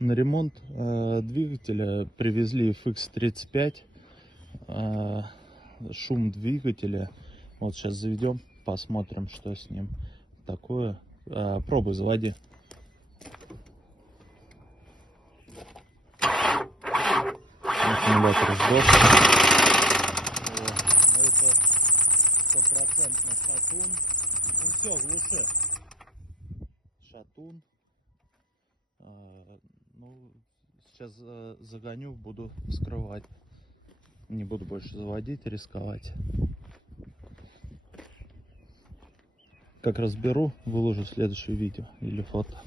На ремонт двигателя привезли FX35. Шум двигателя. Вот сейчас заведем, посмотрим, что с ним такое. Пробуй, заводи. Аккумулятор сдох. Это стопроцентно шатун. Ну все, глуши. Шатун. Ну, сейчас загоню, буду вскрывать. Не буду больше заводить, рисковать. Как разберу, выложу следующее видео или фото.